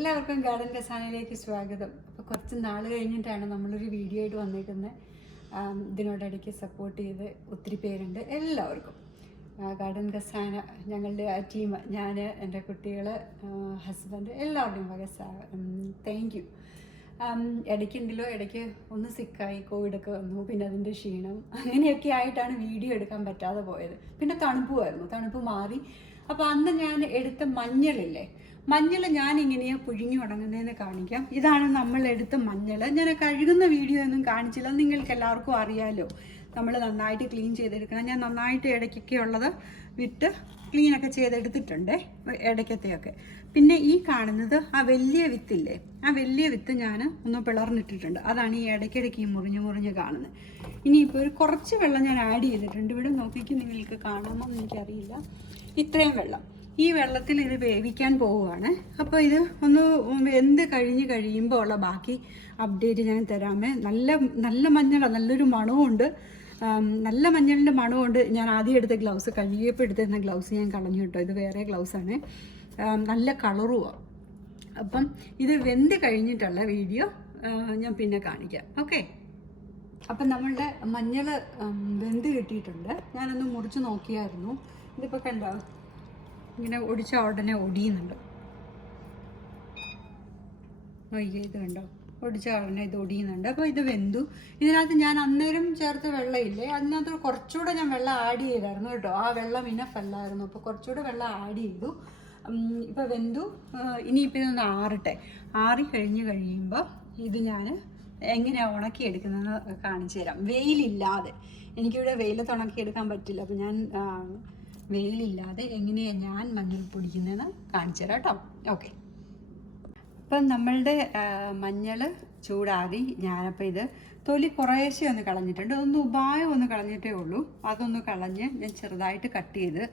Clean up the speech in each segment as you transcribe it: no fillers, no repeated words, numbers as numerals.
എല്ലാവർക്കും ഗാർഡൻ ഖസാനയിലേക്ക് സ്വാഗതം. അപ്പോൾ കുറച്ച് നാൾ കഴിഞ്ഞിട്ടാണ് നമ്മളൊരു വീഡിയോ ആയിട്ട് വന്നിരിക്കുന്നത്. ഇതിനോടിടയ്ക്ക് സപ്പോർട്ട് ചെയ്ത് ഒത്തിരി പേരുണ്ട്. എല്ലാവർക്കും ഗാർഡൻ ഖസാന ഞങ്ങളുടെ ആ ടീം, ഞാൻ, എൻ്റെ കുട്ടികൾ, ഹസ്ബൻഡ്, എല്ലാവരുടെയും വക താങ്ക് യു. ഇടയ്ക്ക് ഒന്ന് സിക്കായി, കോവിഡൊക്കെ വന്നു, പിന്നെ അതിൻ്റെ ക്ഷീണം അങ്ങനെയൊക്കെ ആയിട്ടാണ് വീഡിയോ എടുക്കാൻ പറ്റാതെ പോയത്. പിന്നെ തണുപ്പ് മാറി. അപ്പോൾ അന്ന് ഞാൻ എടുത്ത മഞ്ഞൾ ഞാനിങ്ങനെയാണ് പുഴുങ്ങി ഉണങ്ങുന്നതെന്ന് കാണിക്കാം. ഇതാണ് നമ്മൾ എടുത്ത മഞ്ഞൾ. ഞാൻ കഴുകുന്ന വീഡിയോ ഒന്നും കാണിച്ചില്ല, നിങ്ങൾക്ക് എല്ലാവർക്കും അറിയാമല്ലോ. നമ്മൾ നന്നായിട്ട് ക്ലീൻ ചെയ്തെടുക്കണം. ഞാൻ നന്നായിട്ട് ഇടയ്ക്കൊക്കെ ഉള്ളത് വിട്ട് ക്ലീനൊക്കെ ചെയ്തെടുത്തിട്ടുണ്ട്, ഇടയ്ക്കത്തെയൊക്കെ. പിന്നെ ഈ കാണുന്നത് ആ വലിയ വിത്തില്ലേ, ആ വലിയ വിത്ത് ഞാൻ ഒന്ന് പിളർന്നിട്ടിട്ടുണ്ട്. അതാണ് ഈ ഇടയ്ക്കിടയ്ക്ക് ഈ മുറിഞ്ഞ് കാണുന്നത്. ഇനിയിപ്പോൾ ഒരു കുറച്ച് വെള്ളം ഞാൻ ആഡ് ചെയ്തിട്ടുണ്ട്. ഇവിടെ നോക്കിക്ക് നിങ്ങൾക്ക് കാണാമോ എന്ന് എനിക്കറിയില്ല. ഇത്രയും വെള്ളം, ഈ വെള്ളത്തിൽ ഇത് വേവിക്കാൻ പോവുകയാണ്. അപ്പോൾ ഇത് ഒന്ന് വെന്ത് കഴിയുമ്പോൾ ഉള്ള ബാക്കി അപ്ഡേറ്റ് ഞാൻ തരാമേ. നല്ല മഞ്ഞളാണ്, നല്ലൊരു മണവുമുണ്ട്. നല്ല മഞ്ഞളിൻ്റെ മണമുണ്ട്. ഞാൻ ആദ്യം എടുത്ത ഗ്ലൗസ്, കഴുകിയപ്പോൾ എടുത്തിരുന്ന ഗ്ലൗസ് ഞാൻ കളഞ്ഞു കേട്ടോ. ഇത് വേറെ ഗ്ലൗസാണ്, നല്ല കളറുമാണ്. അപ്പം ഇത് വെന്ത് കഴിഞ്ഞിട്ടുള്ള വീഡിയോ ഞാൻ പിന്നെ കാണിക്കാം. ഓക്കെ. അപ്പം നമ്മളുടെ മഞ്ഞൾ വെന്ത് കിട്ടിയിട്ടുണ്ട്. ഞാനൊന്ന് മുറിച്ച് നോക്കിയായിരുന്നു. ഇതിപ്പോൾ കണ്ടോ, ഇങ്ങനെ ഒടിച്ച ഉടനെ ഒടിയുന്നുണ്ട്. നോക്കിയേ, ഇത് കണ്ടോ, ഒടിച്ച ഉടനെ ഇത് ഒടിയുന്നുണ്ട്. അപ്പോൾ ഇത് വെന്തു. ഇതിനകത്ത് ഞാൻ അന്നേരം ചേർത്ത വെള്ളമില്ലേ, അതിനകത്ത് കുറച്ചുകൂടെ ഞാൻ വെള്ളം ആഡ് ചെയ്തായിരുന്നു കേട്ടോ. ആ വെള്ളം ഇനഫല്ലായിരുന്നു. അപ്പോൾ കുറച്ചുകൂടെ വെള്ളം ആഡ് ചെയ്തു. ഇപ്പോൾ വെന്തു. ഇനിയിപ്പോൾ ഇതൊന്ന് ആറി കഴിയുമ്പോൾ ഇത് ഞാൻ എങ്ങനെയാണ് ഉണക്കിയെടുക്കുന്നതെന്ന് കാണിച്ചു തരാം. വെയിലില്ലാതെ, എനിക്കിവിടെ വെയിലത്ത് ഉണക്കിയെടുക്കാൻ പറ്റില്ല. അപ്പോൾ ഞാൻ വെയിലില്ലാതെ എങ്ങനെയാണ് ഞാൻ മഞ്ഞൾ പൊടിക്കുന്നതെന്ന് കാണിച്ചു തരാം കേട്ടോ. ഓക്കെ. അപ്പം നമ്മളുടെ മഞ്ഞൾ ചൂടാറി. ഞാനപ്പോൾ ഇത് തൊലി കുറേശ്ശെ ഒന്ന് കളഞ്ഞിട്ടുണ്ട്. ഉപായം ഒന്ന് കളഞ്ഞിട്ടേ ഉള്ളൂ. അതൊന്ന് കളഞ്ഞ് ഞാൻ ചെറുതായിട്ട് കട്ട് ചെയ്ത്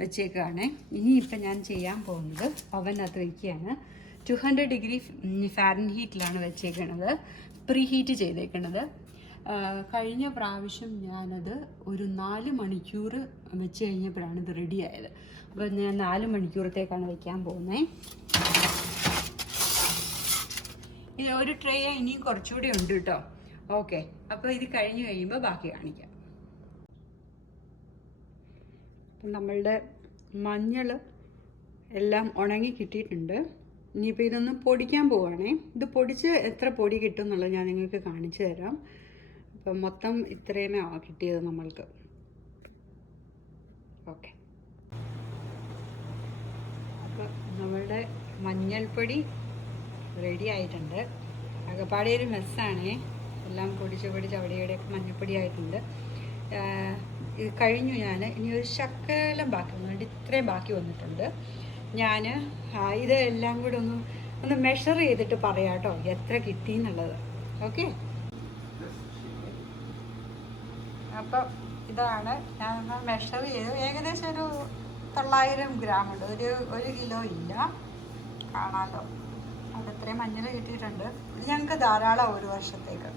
വെച്ചേക്കുകയാണ്. ഇനിയിപ്പം ഞാൻ ചെയ്യാൻ പോകുന്നത് ഓവനകത്ത് വയ്ക്കുകയാണ്. 200 ഡിഗ്രി ഫാരൻഹീറ്റിലാണ് വെച്ചേക്കണത്, പ്രീ ഹീറ്റ് ചെയ്തേക്കണത്. കഴിഞ്ഞ പ്രാവശ്യം ഞാനത് ഒരു 4 മണിക്കൂർ വെച്ച് കഴിഞ്ഞപ്പോഴാണ് ഇത് റെഡി ആയത്. അപ്പോൾ ഞാൻ 4 മണിക്കൂറത്തേക്കാണ് വയ്ക്കാൻ പോകുന്നത്. ഇത് ഒരു ട്രേ ഇനിയും കുറച്ചുകൂടി ഉണ്ട് കേട്ടോ. ഓക്കെ. അപ്പോൾ ഇത് കഴിയുമ്പോൾ ബാക്കി കാണിക്കാം. അപ്പം നമ്മളുടെ മഞ്ഞൾ എല്ലാം ഉണങ്ങി കിട്ടിയിട്ടുണ്ട്. ഇനിയിപ്പോൾ ഇതൊന്ന് പൊടിക്കാൻ പോവുകയാണേ. ഇത് പൊടിച്ച് എത്ര പൊടി കിട്ടും എന്നുള്ളത് ഞാൻ നിങ്ങൾക്ക് കാണിച്ചു തരാം. അപ്പം മൊത്തം ഇത്രയുമേ കിട്ടിയത് നമ്മൾക്ക്. ഓക്കെ. അപ്പം നമ്മളുടെ മഞ്ഞൾപ്പൊടി റെഡി ആയിട്ടുണ്ട്. അകപ്പാടെ ഒരു മെസ്സാണേ. എല്ലാം പൊടിച്ച് അവിടെ ഇവിടെയൊക്കെ മഞ്ഞൾപ്പൊടി ആയിട്ടുണ്ട്. ഇത് കഴിഞ്ഞു. ഞാൻ ഇനി ഒരു ശകലം ബാക്കി വന്നിട്ടുണ്ട്. ഇത്രയും ബാക്കി വന്നിട്ടുണ്ട്. ഞാൻ ഇത് എല്ലാം കൂടെ ഒന്ന് മെഷർ ചെയ്തിട്ട് പറയാം കേട്ടോ, എത്ര കിട്ടി എന്നുള്ളത്. ഓക്കെ. അപ്പം ഇതാണ് ഞാൻ മെഷർ ചെയ്തു. ഏകദേശം ഒരു 900 ഗ്രാം ഉണ്ട്. ഒരു കിലോ ഇല്ല, കാണാമല്ലോ. അതത്രയും മഞ്ഞൾ കിട്ടിയിട്ടുണ്ട്. ഇത് ഞങ്ങൾക്ക് ധാരാളം ഒരു വർഷത്തേക്ക്.